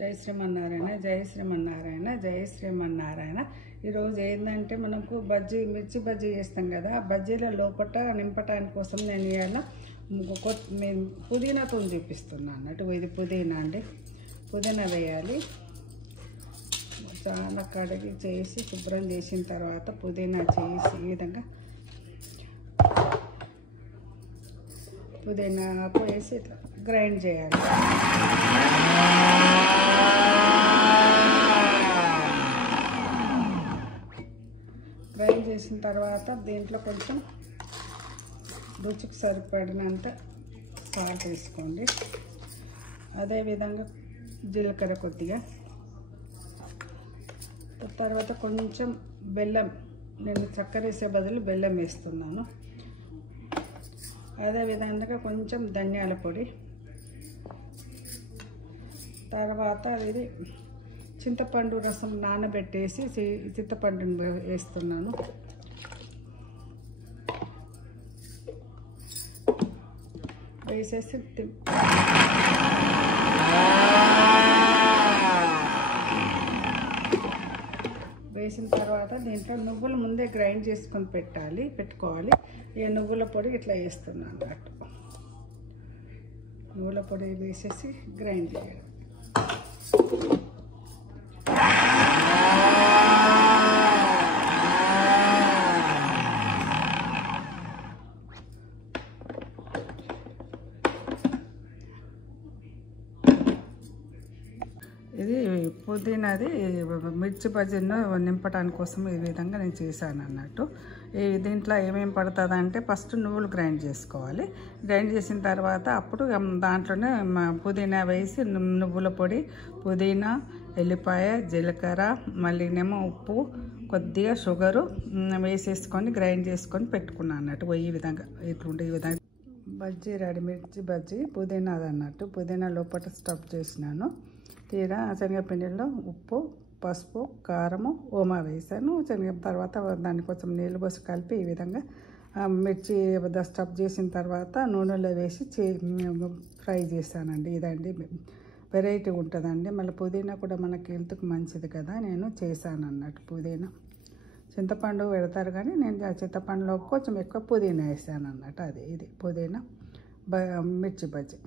జై శ్రీమన్నారాయణ, జై శ్రీమన్నారాయణ, జై శ్రీమన్నారాయణ. ఈరోజు ఏంటంటే మనకు మిర్చి బజ్జీ చేస్తాం కదా. ఆ బజ్జీల లోపల నింపటానికి కోసం నేను ఇవాళ పుదీనాతో చూపిస్తున్నాను అన్నట్టు. ఇది పుదీనా అండి. పుదీనా వేయాలి. చాలా కడిగి చేసి శుభ్రం చేసిన తర్వాత పుదీనా చేసి ఈ విధంగా పుదీనా ఆకు వేసి ఇట్లా గ్రైండ్ చేయాలి. గ్రైండ్ చేసిన తర్వాత దీంట్లో కొంచెం రుచికి సరిపడినంత సాల్ట్ వేసుకోండి. అదేవిధంగా జీలకర్ర కొద్దిగా, తర్వాత కొంచెం బెల్లం, నేను చక్కెర వేసే బదులు బెల్లం వేస్తున్నాను. అదేవిధంగా కొంచెం ధనియాల పొడి, తర్వాత ఇది చింతపండు రసం నానబెట్టేసి చింతపండుని వేస్తున్నాను. వేసేసి వేసిన తర్వాత దీంట్లో నువ్వులు ముందే గ్రైండ్ చేసుకొని పెట్టుకోవాలి. ఈ నువ్వుల పొడి ఇట్లా వేస్తున్నాను అన్నట్టు. నువ్వుల పొడి వేసేసి గ్రైండ్ చేయాలి. ఇది పుదీనాది మిర్చి బజ్జీను నింపడానికి కోసం ఈ విధంగా నేను చేశాను అన్నట్టు. దీంట్లో ఏమేమి పడుతుంది అంటే ఫస్ట్ నువ్వులు గ్రైండ్ చేసుకోవాలి. గ్రైండ్ చేసిన తర్వాత అప్పుడు దాంట్లోనే పుదీనా వేసి నువ్వుల పొడి, పుదీనా, ఎల్లిపాయ, జీలకర్ర, మళ్ళీనేమో ఉప్పు, కొద్దిగా షుగరు వేసేసుకొని గ్రైండ్ చేసుకొని పెట్టుకున్నాను అన్నట్టు. ఈ విధంగా ఇట్లుంటే ఈ విధంగా బజ్జీ రెడీ. మిర్చి బజ్జీ పుదీనాది అన్నట్టు. పుదీనా లోపల స్టఫ్ చేసినాను. తీరా శనగపిండిలో ఉప్పు, పసుపు, కారము, ఓమా వేసాను. తర్వాత దాన్ని కొంచెం నీళ్ళు పోసి కలిపి ఈ విధంగా మిర్చి స్టఫ్ చేసిన తర్వాత నూనెలో వేసి ఫ్రై చేశానండి. ఇదండి వెరైటీ ఉంటుందండి. మళ్ళీ పుదీనా కూడా మనకి హెల్త్కి మంచిది కదా, నేను చేశాను అన్నట్టు. పుదీనా చింతపండు పెడతారు కానీ నేను చింతపండులో కొంచెం ఎక్కువ పుదీనా వేసాను అన్నట్టు. ఇది పుదీనా మిర్చి బజ్జీ.